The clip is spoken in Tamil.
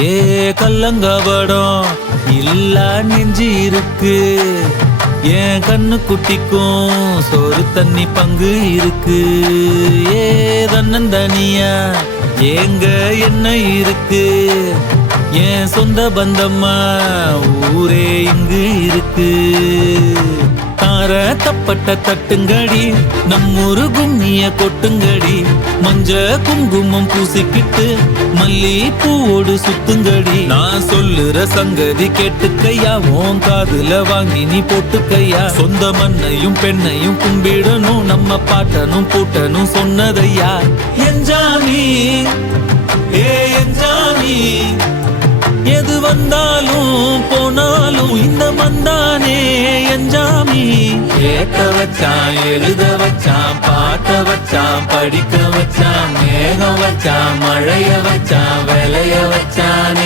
ஏ கல்லங்கபடம் இல்ல நெஞ்சு இருக்கு, என் கண்ணு குட்டிக்கும் சோறு தண்ணி பங்கு இருக்கு. ஏ தன்னந்தனியா ஏங்க என்ன இருக்கு, என் சொந்த பந்தம்மா ஊரே இங்கு இருக்கு. தார தப்பட்ட தட்டுங்கடி, நம்மூரு கும்மிய கொட்டுங்கடி, மஞ்ச குங்குமம் பூசிக்கிட்டு மல்லி பூவோடு சுத்துங்கடி. நான் சொல்லுற சங்கதி கேட்டுக்கையா, உன் காதுல வாங்கி நீ போட்டுக்கையா. சொந்த மண்ணையும் பெண்ணையும் கும்பிடணும், நம்ம பாட்டனும் பூட்டனும் சொன்னதையா. என்ஜாமி ஏ என்ஜாமி, எது வந்தாலும் போனாலும் இந்த மந்தானே என்ஜாமி. கேட்க வச்சான், எழுத வச்சான், பாட்ட வச்சான், படிக்க வச்சான், மேகம் வச்சான், மழைய வச்சான், விளைய வச்சானே.